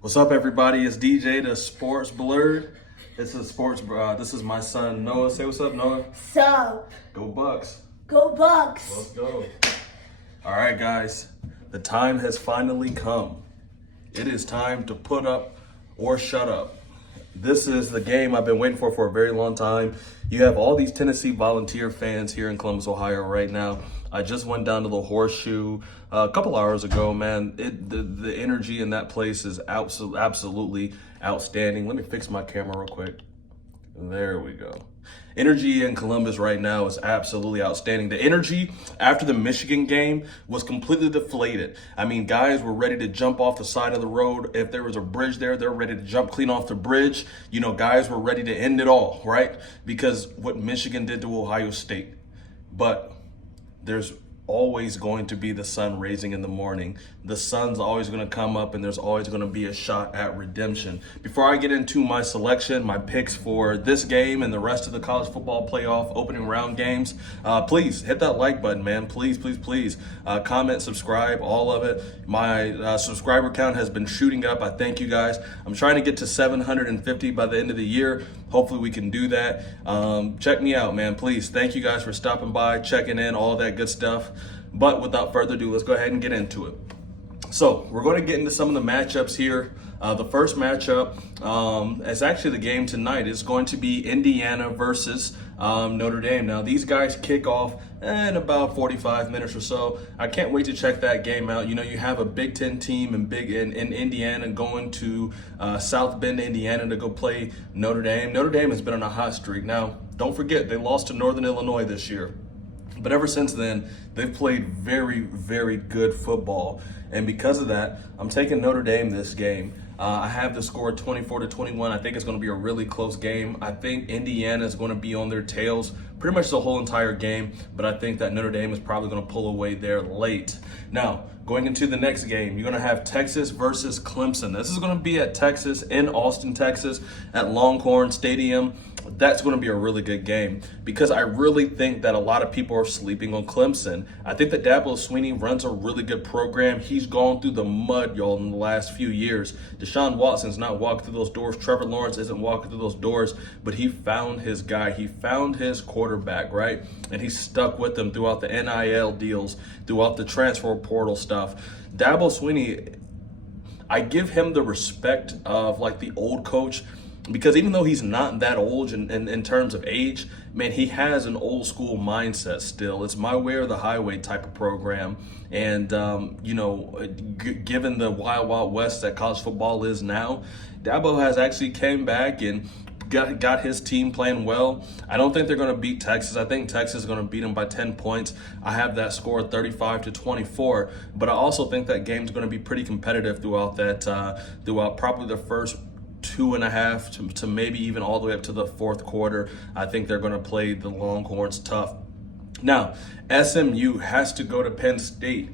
What's up, everybody? It's DJ the Sports Blurred. This is Sports. This is my son Noah. Say what's up, Noah. So, Go Bucks. go Bucks. Let's go. All right, guys. The time has finally come. It is time to put up or shut up. This is the game I've been waiting for a very long time. You have all these Tennessee Volunteer fans here in Columbus, Ohio right now. I just went down to the Horseshoe a couple hours ago, man. The energy in that place is absolutely outstanding. Let me fix my camera real quick. There we go. Energy in Columbus right now is absolutely outstanding. The energy after the Michigan game was completely deflated. I mean, guys were ready to jump off the side of the road. If there was a bridge there, they're ready to jump clean off the bridge. You know, guys were ready to end it all, right? Because what Michigan did to Ohio State. But there's always going to be the sun rising in the morning. The sun's always going to come up, and there's always going to be a shot at redemption. Before I get into my selection, my picks for this game and the rest of the college football playoff opening round games, please hit that like button, man. Please. Comment, subscribe, all of it. My subscriber count has been shooting up. I thank you guys. I'm trying to get to 750 by the end of the year. Hopefully we can do that. Check me out, man. Please. Thank you guys for stopping by, checking in, all of that good stuff. But without further ado, let's go ahead and get into it. So we're going to get into some of the matchups here. The first matchup is actually the game tonight. It's going to be Indiana versus Notre Dame. Now, these guys kick off in about 45 minutes or so. I can't wait to check that game out. You know, you have a Big Ten team in Indiana going to South Bend, Indiana to go play Notre Dame. Notre Dame has been on a hot streak. Now, don't forget, they lost to Northern Illinois this year. But ever since then, they've played very, very good football. And because of that, I'm taking Notre Dame this game. I have the score 24-21. I think it's going to be a really close game. I think Indiana is going to be on their tails pretty much the whole entire game, but I think that Notre Dame is probably going to pull away there late. Now, going into the next game, you're going to have Texas versus Clemson. This is going to be at Texas, in Austin, Texas, at Longhorn Stadium. That's going to be a really good game because I really think that a lot of people are sleeping on Clemson. I think that Dabo Swinney runs a really good program. He's gone through the mud, y'all, in the last few years. Deshaun Watson's not walking through those doors. Trevor Lawrence isn't walking through those doors, but he found his guy. He found his quarterback, right? And he stuck with them throughout the NIL deals, throughout the transfer portal stuff. Dabo Swinney, I give him the respect of like the old coach, because even though he's not that old in terms of age, man, he has an old school mindset still. It's my way or the highway type of program. And, you know, given the wild, wild west that college football is now, Dabo has actually came back and got his team playing well. I don't think they're going to beat Texas. I think Texas is going to beat them by 10 points. I have that score 35-24. But I also think that game's going to be pretty competitive throughout probably the first 2.5 to maybe even all the way up to the fourth quarter. I think they're going to play the Longhorns tough. Now, SMU has to go to Penn State.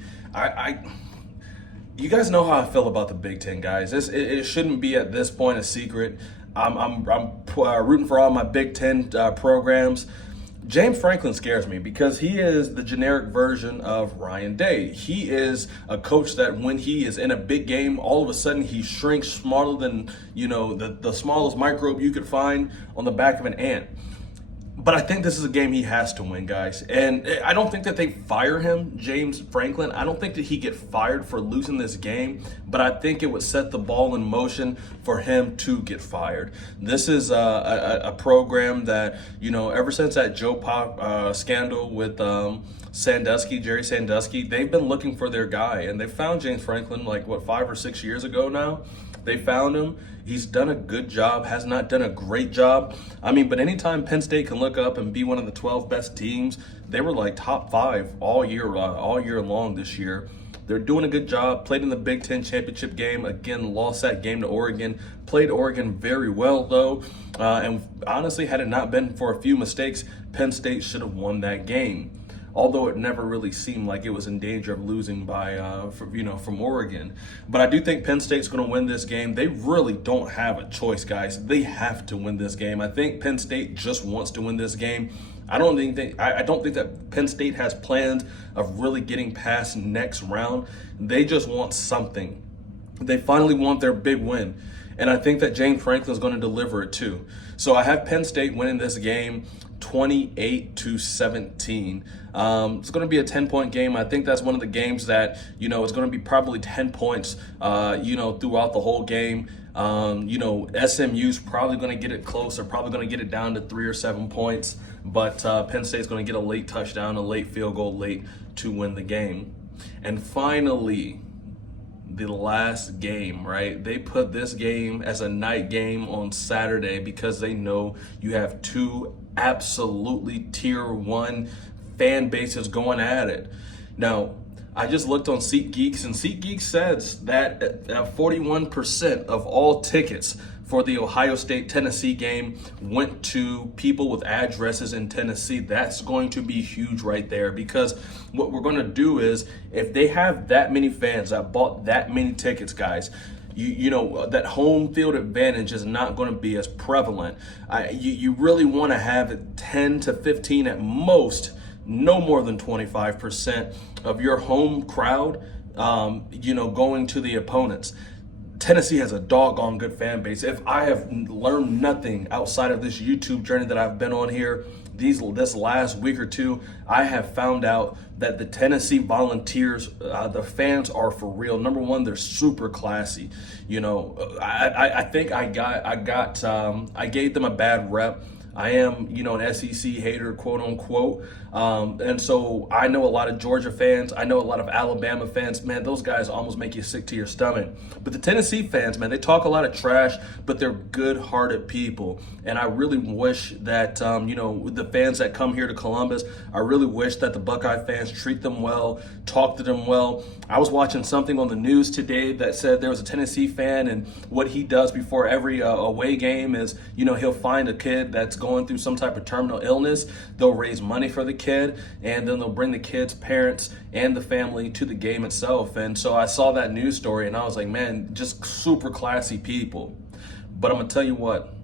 You guys know how I feel about the Big Ten, guys. It shouldn't be at this point a secret. I'm rooting for all my Big Ten programs. James Franklin scares me because he is the generic version of Ryan Day. He is a coach that when he is in a big game, all of a sudden he shrinks smaller than, you know, the smallest microbe you could find on the back of an ant. But I think this is a game he has to win, guys. And I don't think that they fire him, James Franklin. I don't think that he get fired for losing this game, but I think it would set the ball in motion for him to get fired. This is a program that, you know, ever since that Joe Pop scandal with Sandusky, Jerry Sandusky, they've been looking for their guy. And they found James Franklin, 5 or 6 years ago now. They found him. He's done a good job, has not done a great job. I mean, but anytime Penn State can look up and be one of the 12 best teams, they were like top 5 all year long this year. They're doing a good job. Played in the Big Ten championship game. Again, lost that game to Oregon. Played Oregon very well, though. And honestly, had it not been for a few mistakes, Penn State should have won that game. Although it never really seemed like it was in danger of losing from Oregon. But I do think Penn State's going to win this game. They really don't have a choice, guys. They have to win this game. I think Penn State just wants to win this game. I don't think that Penn State has plans of really getting past next round. They just want something They finally want their big win. And I think that James Franklin's going to deliver it too. So I have Penn State winning this game 28-17. It's going to be a 10-point game. I think that's one of the games that, it's going to be probably 10 points, throughout the whole game. SMU's probably going to get it close. They're probably going to get it down to 3 or 7 points. But Penn State's going to get a late touchdown, a late field goal late to win the game. And finally, the last game, right? They put this game as a night game on Saturday because they know you have two absolutely tier 1 fan bases going at it. Now, I just looked on SeatGeeks, and SeatGeeks says that 41% of all tickets for the Ohio State-Tennessee game went to people with addresses in Tennessee. That's going to be huge right there, because what we're going to do is, if they have that many fans that bought that many tickets, guys, that home field advantage is not going to be as prevalent. You really want to have 10 to 15 at most, no more than 25% of your home crowd, going to the opponents. Tennessee has a doggone good fan base. If I have learned nothing outside of this YouTube journey that I've been on here, this last week or two, I have found out that the Tennessee Volunteers, the fans are for real. Number one, they're super classy. I think I gave them a bad rep. I am, an SEC hater, quote unquote. And so I know a lot of Georgia fans. I know a lot of Alabama fans. Man, those guys almost make you sick to your stomach. But the Tennessee fans, man, they talk a lot of trash, but they're good-hearted people. And I really wish that, the fans that come here to Columbus, I really wish that the Buckeye fans treat them well, talk to them well. I was watching something on the news today that said there was a Tennessee fan, and what he does before every away game is, he'll find a kid that's going through some type of terminal illness. They'll raise money for the kid, and then they'll bring the kid's parents and the family to the game itself. And so I saw that news story, and I was like, man, just super classy people. But I'm gonna tell you what,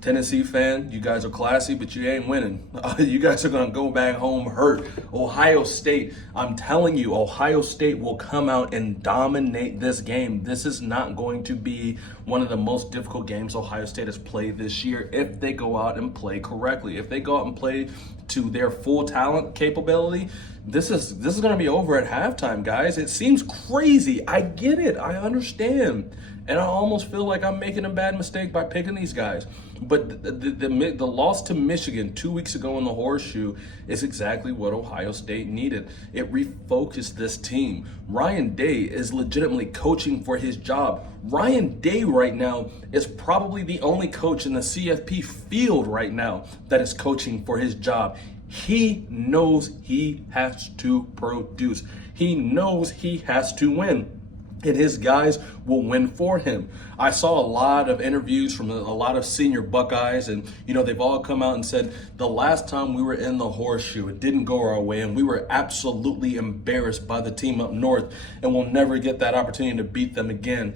Tennessee fan, you guys are classy, but you ain't winning. You guys are going to go back home hurt. Ohio State, I'm telling you, Ohio State will come out and dominate this game. This is not going to be one of the most difficult games Ohio State has played this year if they go out and play correctly. If they go out and play to their full talent capability, this is going to be over at halftime, guys. It seems crazy. I get it. I understand. And I almost feel like I'm making a bad mistake by picking these guys. But the loss to Michigan 2 weeks ago in the Horseshoe is exactly what Ohio State needed. It refocused this team. Ryan Day is legitimately coaching for his job. Ryan Day right now is probably the only coach in the CFP field right now that is coaching for his job. He knows he has to produce. He knows he has to win. And his guys will win for him. I saw a lot of interviews from a lot of senior Buckeyes, and they've all come out and said the last time we were in the Horseshoe, it didn't go our way, and we were absolutely embarrassed by the team up north, and we'll never get that opportunity to beat them again.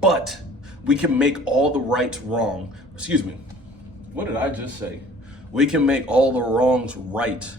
But we can make all the rights wrong. Excuse me. What did I just say? We can make all the wrongs right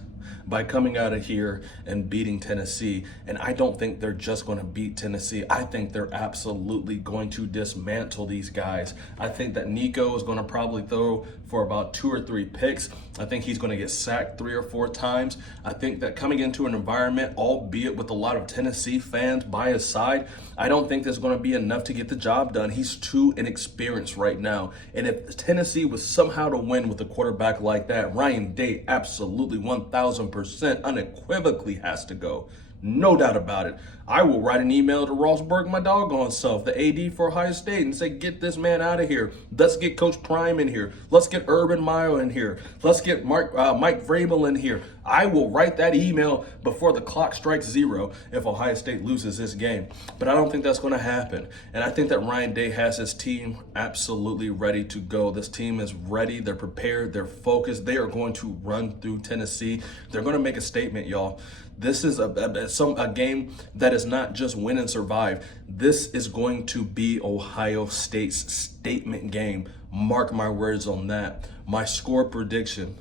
by coming out of here and beating Tennessee. And I don't think they're just going to beat Tennessee. I think they're absolutely going to dismantle these guys. I think that Nico is going to probably throw for about 2 or 3 picks. I think he's going to get sacked 3 or 4 times. I think that coming into an environment, albeit with a lot of Tennessee fans by his side, I don't think there's going to be enough to get the job done. He's too inexperienced right now. And if Tennessee was somehow to win with a quarterback like that, Ryan Day absolutely 1,000% unequivocally has to go. No doubt about it. I will write an email to Rossberg, my doggone self, the AD for Ohio State, and say, get this man out of here. Let's get Coach Prime in here. Let's get Urban Meyer in here. Let's get Mike Vrabel in here. I will write that email before the clock strikes 0 if Ohio State loses this game. But I don't think that's going to happen. And I think that Ryan Day has his team absolutely ready to go. This team is ready. They're prepared. They're focused. They are going to run through Tennessee. They're going to make a statement, y'all. This is a game that is not just win and survive. This is going to be Ohio State's statement game. Mark my words on that. My score prediction.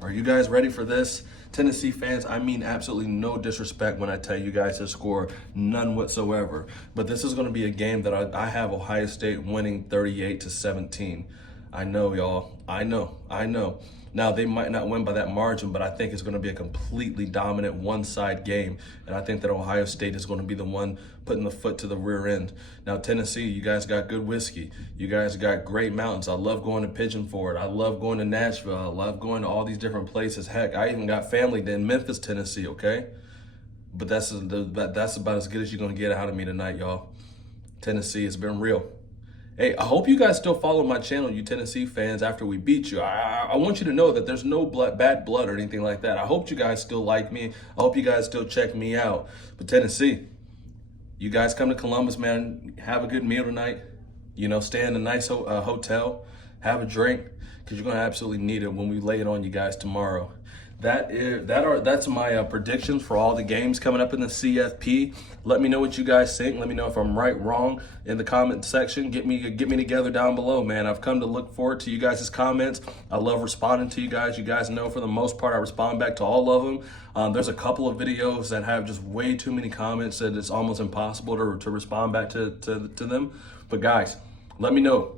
Are you guys ready for this? Tennessee fans, I mean absolutely no disrespect when I tell you guys to score, none whatsoever. But this is going to be a game that I have Ohio State winning 38-17. I know, y'all. I know. Now, they might not win by that margin, but I think it's going to be a completely dominant one-side game. And I think that Ohio State is going to be the one putting the foot to the rear end. Now, Tennessee, you guys got good whiskey. You guys got great mountains. I love going to Pigeon Forge. I love going to Nashville. I love going to all these different places. Heck, I even got family in Memphis, Tennessee, okay? But that's about as good as you're going to get out of me tonight, y'all. Tennessee, it's been real. Hey, I hope you guys still follow my channel, you Tennessee fans, after we beat you. I want you to know that there's no bad blood or anything like that. I hope you guys still like me. I hope you guys still check me out. But Tennessee, you guys come to Columbus, man. Have a good meal tonight. You know, stay in a nice hotel. Have a drink, because you're going to absolutely need it when we lay it on you guys tomorrow. That's my predictions for all the games coming up in the CFP. Let me know what you guys think. Let me know if I'm right, wrong in the comment section. Get me together down below, man. I've come to look forward to you guys' comments. I love responding to you guys. You guys know for the most part I respond back to all of them. There's a couple of videos that have just way too many comments that it's almost impossible to respond back to them. But guys, let me know.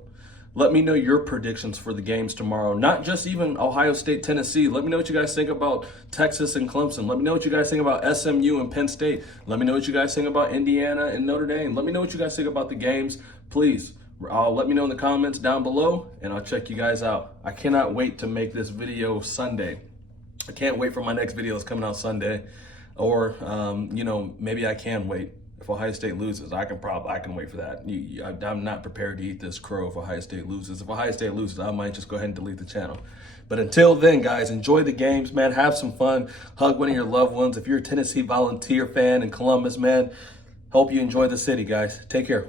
Let me know your predictions for the games tomorrow. Not just even Ohio State, Tennessee. Let me know what you guys think about Texas and Clemson. Let me know what you guys think about SMU and Penn State. Let me know what you guys think about Indiana and Notre Dame. Let me know what you guys think about the games. Please, let me know in the comments down below, and I'll check you guys out. I cannot wait to make this video Sunday. I can't wait for my next video that's coming out Sunday. Or, you know, maybe I can wait. If Ohio State loses, I can wait for that. I'm not prepared to eat this crow if Ohio State loses. If Ohio State loses, I might just go ahead and delete the channel. But until then, guys, enjoy the games, man. Have some fun. Hug one of your loved ones. If you're a Tennessee Volunteer fan in Columbus, man, hope you enjoy the city, guys. Take care.